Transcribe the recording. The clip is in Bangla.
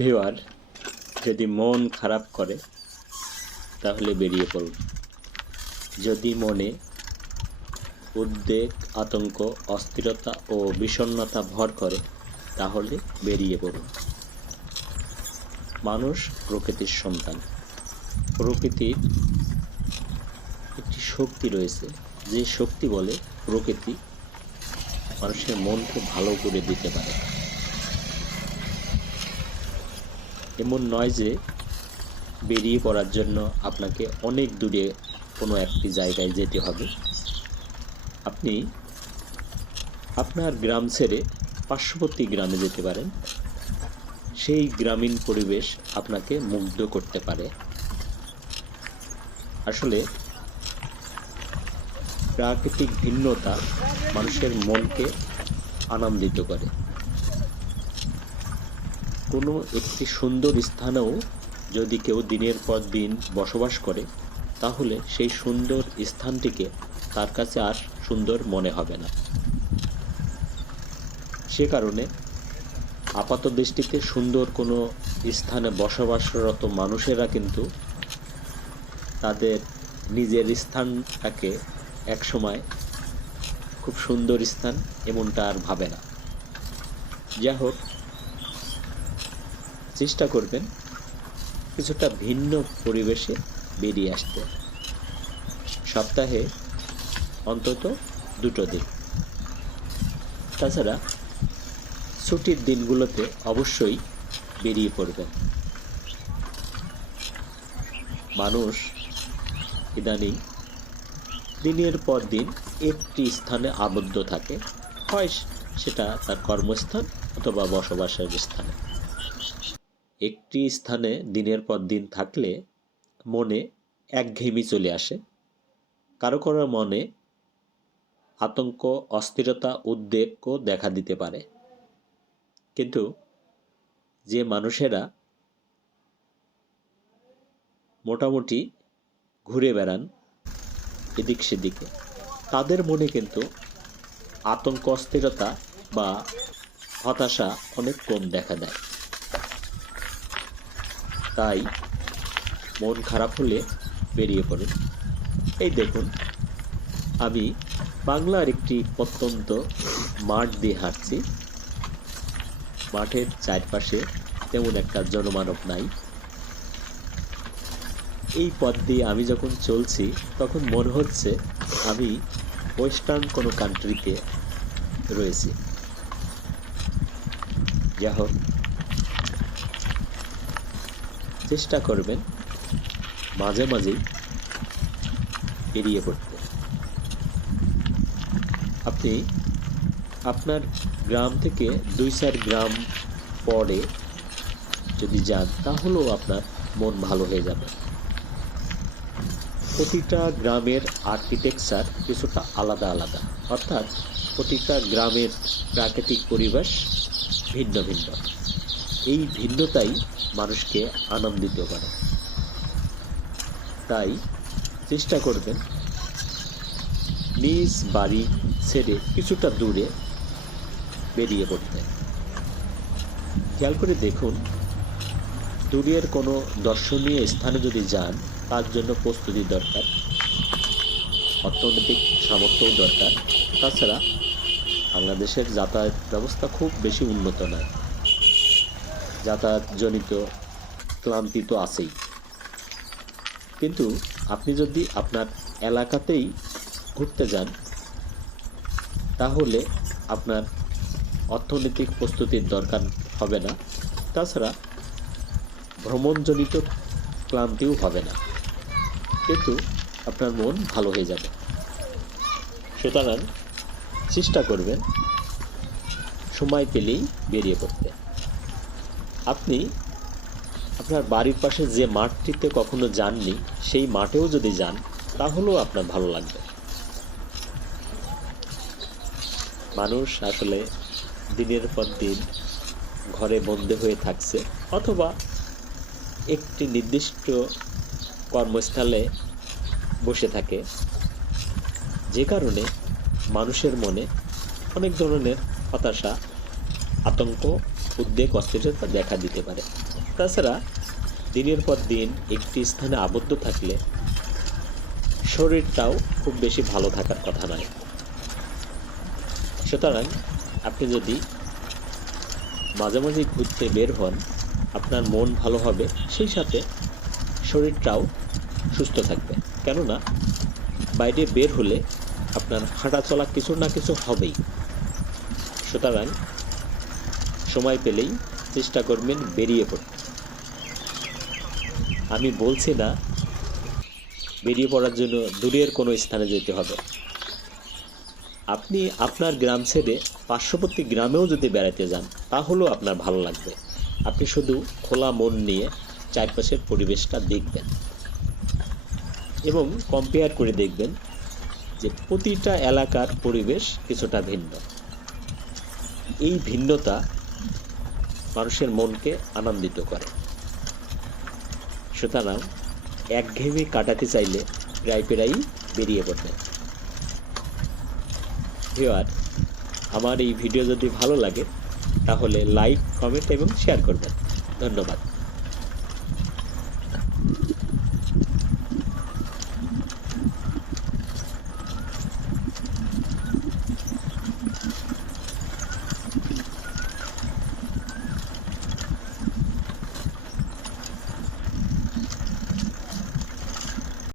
ভিওয়ার যদি মন খারাপ করে, তাহলে বেরিয়ে পড়ুন। যদি মনে উদ্বেগ, আতঙ্ক, অস্থিরতা ও বিষণ্ণতা ভর করে, তাহলে বেরিয়ে পড়ুন। মানুষ প্রকৃতির সন্তান। প্রকৃতির একটি শক্তি রয়েছে। যে শক্তি বলে প্রকৃতি মানুষের মনকে ভালো করে দিতে পারে। এমন নয় যে বেরিয়ে পড়ার জন্য আপনাকে অনেক দূরে কোনো একটি জায়গায় যেতে হবে। আপনি আপনার গ্রাম ছেড়ে পার্শ্ববর্তী গ্রামে যেতে পারেন। সেই গ্রামীণ পরিবেশ আপনাকে মুগ্ধ করতে পারে। আসলে প্রাকৃতিক ভিন্নতা মানুষের মনকে আনন্দিত করে। কোনো একটি সুন্দর স্থানেও যদি কেউ দিনের পর দিন বসবাস করে, তাহলে সেই সুন্দর স্থানটিকে তার কাছে আর সুন্দর মনে হবে না। সে কারণে আপাত দৃষ্টিতে সুন্দর কোনো স্থানে বসবাসরত মানুষেরা কিন্তু তাদের নিজের স্থানটাকে একসময় খুব সুন্দর স্থান এমনটা আর ভাবে না। যা হোক চেষ্টা করবেন কিছুটা ভিন্ন পরিবেশে বেরিয়ে আসতে। সপ্তাহে অন্তত দুটো দিন। তাছাড়া ছুটির দিনগুলোতে অবশ্যই বেরিয়ে পড়বেন। মানুষ ইদানিং দিনের পর দিন একটি স্থানে আবদ্ধ থাকে, হয় সেটা তার কর্মস্থান অথবা বসবাসের স্থানে। একটি স্থানে দিনের পর দিন থাকলে মনে একঘেয়েমি চলে আসে। কারও কারও মনে আতঙ্ক, অস্থিরতা, উদ্বেগও দেখা দিতে পারে। কিন্তু যে মানুষেরা মোটামুটি ঘুরে বেড়ান এদিক সেদিকে, তাদের মনে কিন্তু আতঙ্ক, অস্থিরতা বা হতাশা অনেক কম দেখা দেয়। তাই মন খারাপ হলে বেরিয়ে পড়ে। এই দেখুন, আমি বাংলার একটি প্রত্যন্ত মাঠ দিয়ে হাঁটছি। মাঠের চারপাশে তেমন একটা জনমানব নাই। এই পথ দিয়ে আমি যখন চলছি, তখন মনে হচ্ছে আমি ওয়েস্টার্ন কোনো কান্ট্রিতে রয়েছি। যা হোক চেষ্টা করবেন মাঝে মাঝেই এড়িয়ে পড়তে। আপনি আপনার গ্রাম থেকে দুই চার গ্রাম পরে যদি যান, তাহলেও আপনার মন ভালো হয়ে যাবে। প্রতিটা গ্রামের আর্কিটেকচার কিছুটা আলাদা আলাদা। অর্থাৎ প্রতিটা গ্রামের প্রাকৃতিক পরিবেশ ভিন্ন ভিন্ন। এই ভিন্নতাই মানুষকে আনন্দিত করে। তাই চেষ্টা করবেন নিজ বাড়ি ছেড়ে কিছুটা দূরে বেরিয়ে পড়তে। খেয়াল করে দেখুন, দূরের কোনো দর্শনীয় স্থানে যদি যান, তার জন্য প্রস্তুতি দরকার। অর্থনৈতিক সামর্থ্যও দরকার। তাছাড়া বাংলাদেশের যাতায়াত ব্যবস্থা খুব বেশি উন্নত নয়। যাতায়াতজনিত ক্লান্তি তো আছেই। কিন্তু আপনি যদি আপনার এলাকাতেই ঘুরতে যান, তাহলে আপনার অর্থনৈতিক প্রস্তুতির দরকার হবে না। তাছাড়া ভ্রমণজনিত ক্লান্তিও হবে না। কিন্তু আপনার মন ভালো হয়ে যাবে। সুতরাং চেষ্টা করবেন সময় পেলেই বেরিয়ে পড়তে। আপনি আপনার বাড়ির পাশে যে মাঠটিতে কখনো যাননি, সেই মাঠেও যদি যান, তাহলেও আপনার ভালো লাগবে। মানুষ আসলে দিনের পর দিন ঘরে বন্দি হয়ে থাকছে, অথবা একটি নির্দিষ্ট কর্মস্থলে বসে থাকে। যে কারণে মানুষের মনে অনেক ধরনের হতাশা আতঙ্ক, উদ্বেগ, অস্থিরতা দেখা দিতে পারে। তাছাড়া দিনের পর দিন একটি স্থানে আবদ্ধ থাকলে শরীরটাও খুব বেশি ভালো থাকার কথা নয়। সুতরাং আপনি যদি মাঝে মাঝে ঘুরতে বের হন, আপনার মন ভালো হবে, সেই সাথে শরীরটাও সুস্থ থাকবে। কেননা, বাইরে বের হলে আপনার হাঁটা চলা কিছু না কিছু হবেই। সুতরাং সময় পেলেই চেষ্টা করবেন বেরিয়ে পড়তে। আমি বলছি না, বেরিয়ে পড়ার জন্য দূরের কোনো স্থানে যেতে হবে। আপনি আপনার গ্রাম ছেড়ে পার্শ্ববর্তী গ্রামেও যদি বেড়াতে যান, তাহলেও আপনার ভালো লাগবে। আপনি শুধু খোলা মন নিয়ে চারপাশের পরিবেশটা দেখবেন এবং কম্পেয়ার করে দেখবেন যে প্রতিটা এলাকার পরিবেশ কিছুটা ভিন্ন। এই ভিন্নতা মানুষের মনকে আনন্দিত করে। সুতরাং একঘেয়েমি কাটাতে চাইলে প্রায় প্রায়ই বেরিয়ে পড়বেন ভিওয়ার আমার এই ভিডিও যদি ভালো লাগে, তাহলে লাইক, কমেন্ট এবং শেয়ার করবেন। ধন্যবাদ।